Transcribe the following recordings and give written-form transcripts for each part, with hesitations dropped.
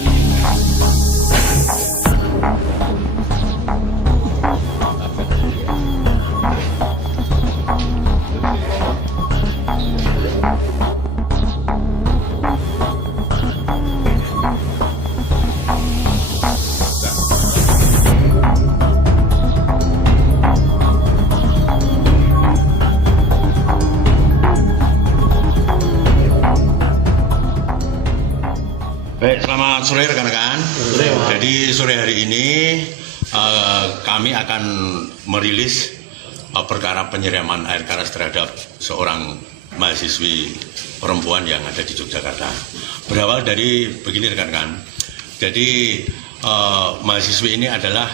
dilakukan. Baik, selamat sore rekan-rekan. Jadi sore hari ini kami akan merilis perkara penyiraman air keras terhadap seorang mahasiswi perempuan yang ada di Yogyakarta. Berawal dari begini rekan-rekan. Jadi mahasiswi ini adalah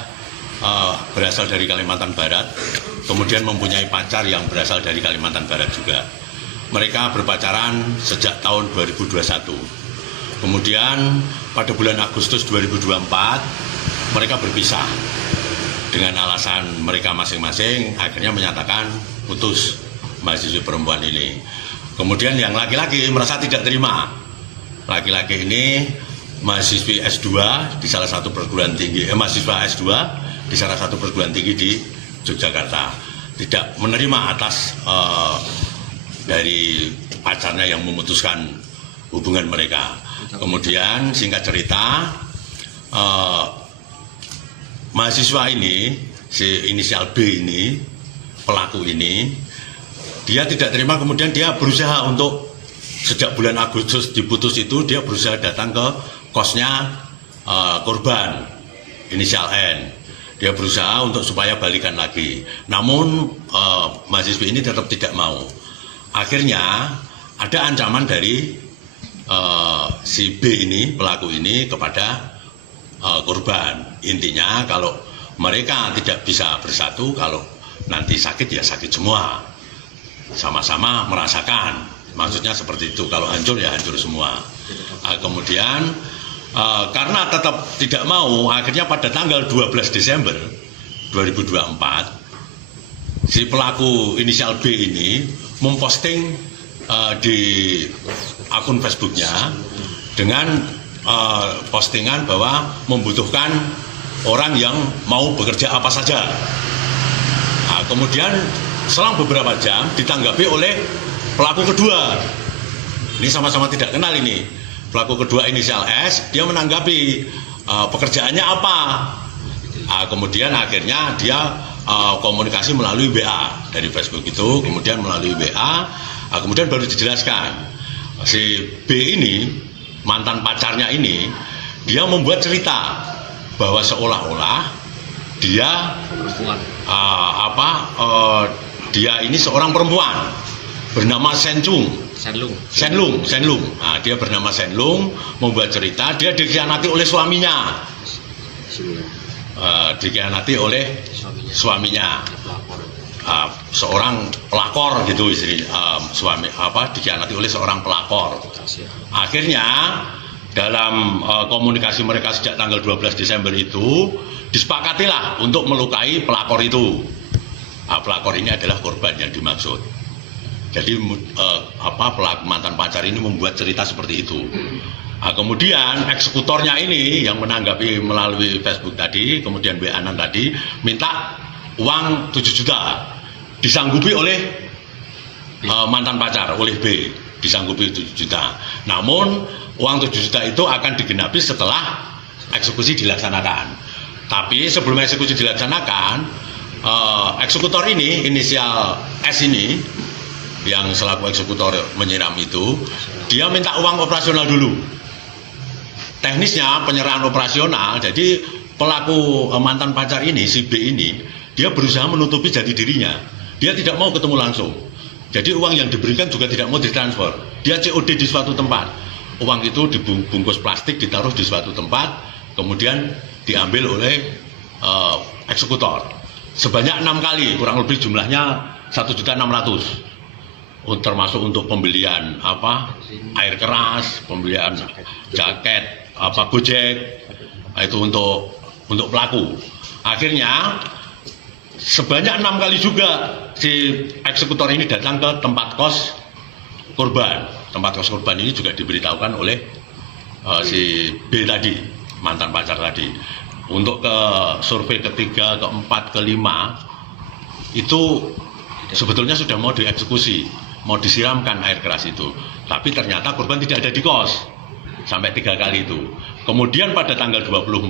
berasal dari Kalimantan Barat, kemudian mempunyai pacar yang berasal dari Kalimantan Barat juga. Mereka berpacaran sejak tahun 2021. Kemudian pada bulan Agustus 2024 mereka berpisah dengan alasan mereka masing-masing, akhirnya menyatakan putus mahasiswi perempuan ini. Kemudian yang laki-laki merasa tidak terima. Laki-laki ini mahasiswi S2 di salah satu perguruan tinggi, mahasiswa S2 di salah satu perguruan tinggi di Yogyakarta. Tidak menerima atas dari pacarnya yang memutuskan hubungan mereka. Kemudian singkat cerita, mahasiswa ini, si inisial B ini, pelaku ini, dia tidak terima, kemudian dia berusaha untuk, sejak bulan Agustus diputus itu, dia berusaha datang ke kosnya korban, inisial N. Dia berusaha untuk supaya balikan lagi. Namun mahasiswa ini tetap tidak mau. Akhirnya ada ancaman dari si B ini, pelaku ini kepada korban. Intinya kalau mereka tidak bisa bersatu, kalau nanti sakit ya sakit semua, sama-sama merasakan. Maksudnya seperti itu. Kalau hancur ya hancur semua. Kemudian karena tetap tidak mau, akhirnya pada tanggal 12 Desember 2024 si pelaku inisial B ini memposting di akun Facebooknya dengan postingan bahwa membutuhkan orang yang mau bekerja apa saja. Nah, kemudian selang beberapa jam ditanggapi oleh pelaku kedua. Ini sama-sama tidak kenal ini. Pelaku kedua inisial S, dia menanggapi pekerjaannya apa. Nah, kemudian akhirnya dia komunikasi melalui WA dari Facebook itu, kemudian melalui WA. Kemudian baru dijelaskan, si B ini, mantan pacarnya ini, dia membuat cerita bahwa seolah-olah dia dia ini seorang perempuan bernama Senlung. Nah, dia bernama Senlung, membuat cerita dia dikhianati oleh suaminya. Dikhianati oleh suaminya. Seorang pelakor gitu istri, dikhianati oleh seorang pelakor. Akhirnya dalam komunikasi mereka sejak tanggal 12 Desember itu disepakatilah untuk melukai pelakor itu. Pelakor ini adalah korban yang dimaksud. Jadi mantan pacar ini membuat cerita seperti itu. Kemudian eksekutornya ini yang menanggapi melalui Facebook tadi, kemudian WA-an tadi, minta uang 7 juta. Disanggupi oleh mantan pacar, oleh B, disanggupi 7 juta. Namun uang 7 juta itu akan digenapi setelah eksekusi dilaksanakan. Tapi sebelum eksekusi dilaksanakan, eksekutor ini, inisial S ini, yang selaku eksekutor menyiram itu, dia minta uang operasional dulu. Teknisnya penyerahan operasional, jadi pelaku mantan pacar ini, si B ini, dia berusaha menutupi jati dirinya. Dia tidak mau ketemu langsung. Jadi uang yang diberikan juga tidak mau ditransfer. Dia COD di suatu tempat. Uang itu dibungkus plastik, ditaruh di suatu tempat, kemudian diambil oleh eksekutor. Sebanyak 6 kali, kurang lebih jumlahnya 1.600.000. Termasuk untuk pembelian air keras, pembelian jaket, Gojek, itu untuk pelaku. Akhirnya sebanyak 6 kali juga si eksekutor ini datang ke tempat kos korban. Tempat kos korban ini juga diberitahukan oleh si B tadi, mantan pacar tadi. Untuk ke survei ketiga, keempat, kelima itu sebetulnya sudah mau dieksekusi, mau disiramkan air keras itu. Tapi ternyata korban tidak ada di kos sampai 3 kali itu. Kemudian pada tanggal 24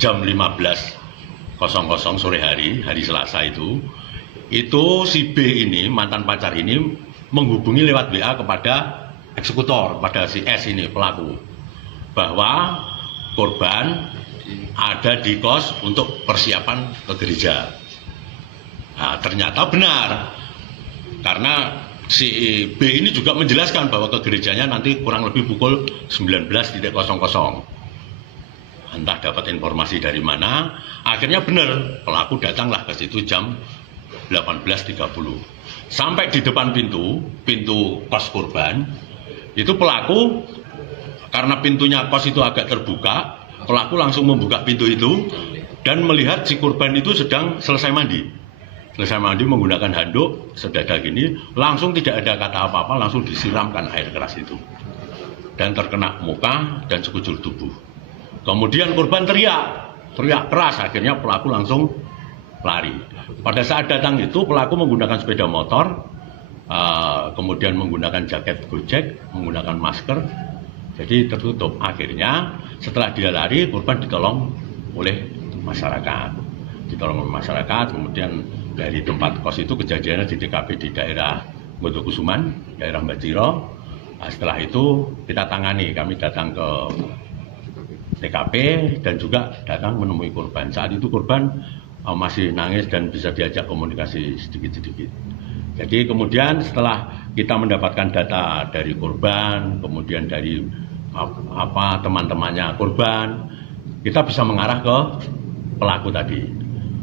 jam 15.00 sore hari Selasa itu si B ini, mantan pacar ini menghubungi lewat WA kepada eksekutor, pada si S ini pelaku, bahwa korban ada di kos untuk persiapan ke gereja. Nah, ternyata benar, karena si B ini juga menjelaskan bahwa ke gerejanya nanti kurang lebih pukul 19.00. Entah dapat informasi dari mana, akhirnya benar, pelaku datanglah ke situ jam 18.30. Sampai di depan pintu kos korban, itu pelaku, karena pintunya kos itu agak terbuka, pelaku langsung membuka pintu itu dan melihat si korban itu sedang selesai mandi menggunakan handuk sedada gini, langsung tidak ada kata apa-apa, langsung disiramkan air keras itu dan terkena muka dan sekujur tubuh. Kemudian korban teriak keras, akhirnya pelaku langsung lari. Pada saat datang itu pelaku menggunakan sepeda motor, kemudian menggunakan jaket Gojek, menggunakan masker, jadi tertutup. Akhirnya setelah dia lari, korban ditolong oleh masyarakat. Kemudian dari tempat kos itu kejadiannya di TKP di daerah Godokusuman, daerah Mbajiro. Nah, setelah itu kita tangani, kami datang ke TKP dan juga datang menemui korban. Saat itu korban masih nangis dan bisa diajak komunikasi sedikit-sedikit. Jadi kemudian setelah kita mendapatkan data dari korban, kemudian dari teman-temannya korban, kita bisa mengarah ke pelaku tadi.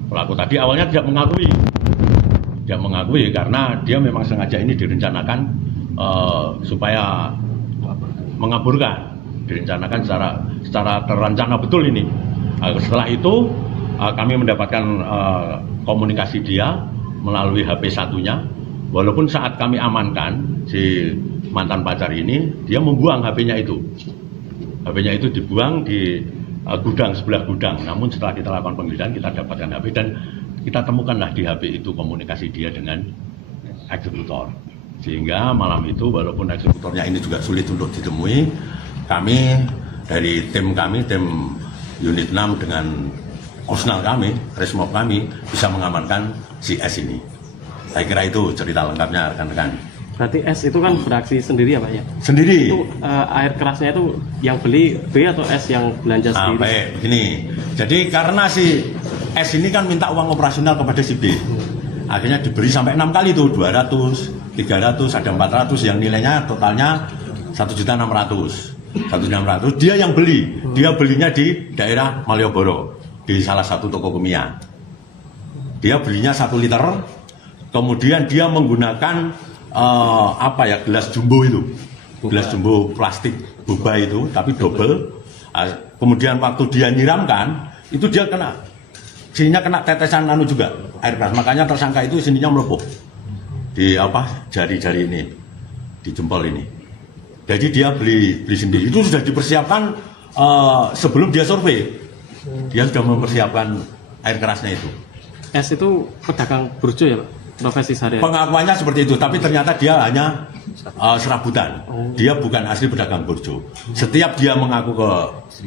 Pelaku tadi awalnya tidak mengakui karena dia memang sengaja ini direncanakan supaya mengaburkan, direncanakan secara terencana betul ini. Setelah itu kami mendapatkan komunikasi dia melalui HP satunya. Walaupun saat kami amankan si mantan pacar ini, dia membuang HP-nya itu. HP-nya itu dibuang di gudang, sebelah gudang. Namun setelah kita lakukan penggeledahan, kita dapatkan HP dan kita temukanlah di HP itu komunikasi dia dengan eksekutor. Sehingga malam itu walaupun eksekutornya ini juga sulit untuk ditemui, kami dari tim unit 6 dengan Osnal kami, Resmob kami bisa mengamankan si S ini. Saya kira itu cerita lengkapnya rekan-rekan. Berarti S itu kan beraksi sendiri ya Pak ya? Sendiri. Itu air kerasnya itu yang beli B atau S yang belanja sendiri? Baik, begini. Jadi karena si S ini kan minta uang operasional kepada si B. Akhirnya diberi sampai 6 kali tuh, 200, 300, ada 400 yang nilainya totalnya 1.600.000. 1.600.000 dia yang beli. Dia belinya di daerah Malioboro di salah satu toko kimia. Dia belinya 1 liter. Kemudian dia menggunakan gelas jumbo itu, gelas jumbo plastik boba itu, tapi double. Kemudian waktu dia nyiramkan, itu dia sininya kena tetesan juga air keras. Makanya tersangka itu sininya melepuh di jari-jari ini, di jempol ini. Jadi dia beli sendiri. Itu sudah dipersiapkan sebelum dia survei. Dia sudah mempersiapkan air kerasnya itu. S itu pedagang burjo ya Pak? Profesi sehari. Pengakuannya seperti itu, tapi ternyata dia hanya serabutan. Dia bukan asli pedagang burjo. Setiap dia mengaku ke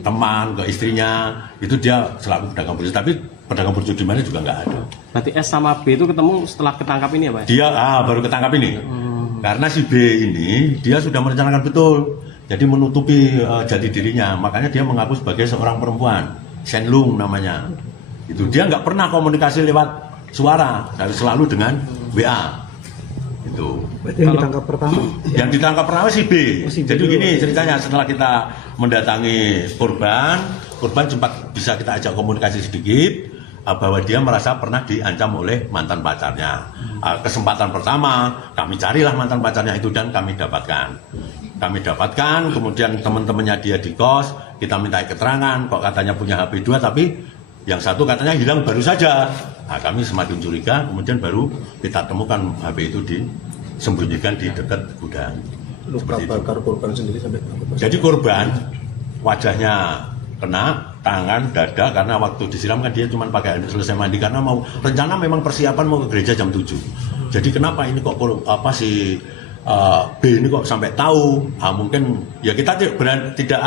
teman, ke istrinya, itu dia selaku pedagang burjo. Tapi pedagang burjo di mana juga nggak ada. Berarti S sama B itu ketemu setelah ketangkap ini ya Pak? Dia baru ketangkap ini. Karena si B ini dia sudah merencanakan betul. Jadi menutupi jati dirinya. Makanya dia mengaku sebagai seorang perempuan. Shenlung namanya. Itu dia nggak pernah komunikasi lewat suara, selalu dengan WA. Itu. Yang ditangkap pertama? Yang ditangkap pertama si B. Jadi gini ceritanya, setelah kita mendatangi korban sempat bisa kita ajak komunikasi sedikit bahwa dia merasa pernah diancam oleh mantan pacarnya. Kesempatan pertama kami carilah mantan pacarnya itu dan kami dapatkan. Kemudian teman-temannya dia di kos, kita minta keterangan, kok katanya punya HP 2 tapi yang satu katanya hilang baru saja. Nah, kami semakin curiga, kemudian baru kita temukan HP itu disembunyikan di dekat gudang. Luka bakar korban sendiri sampai. Jadi korban wajahnya kena, tangan, dada, karena waktu disiram kan dia cuma pakai handuk selesai mandi karena mau rencana memang persiapan mau ke gereja jam 7. Jadi kenapa ini kok si B ini kok sampai tahu? Mungkin ya kita tidak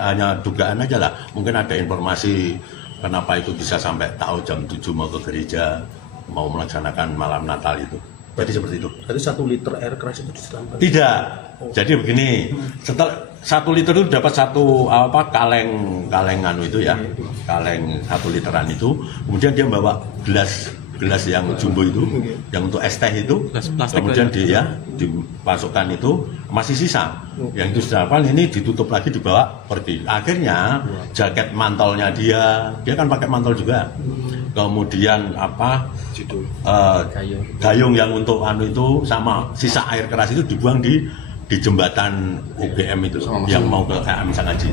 hanya dugaan aja lah. Mungkin ada informasi kenapa itu bisa sampai tahu jam 7 mau ke gereja, mau melaksanakan malam Natal itu. Jadi seperti itu. Jadi 1 liter air keras itu disiramkan? Tidak. Jadi begini, setelah 1 liter itu dapat kaleng itu ya, kaleng 1 literan itu. Kemudian dia bawa gelas yang jumbo itu, yang untuk es teh itu. Kemudian dimasukkan itu masih sisa. Yang itu sedangkan ini ditutup lagi dibawa pergi. Akhirnya jaket mantelnya dia kan pakai mantel juga. Kemudian gayung yang untuk itu sama sisa air keras itu dibuang di jembatan UGM itu yang mau ke KM Sangaji.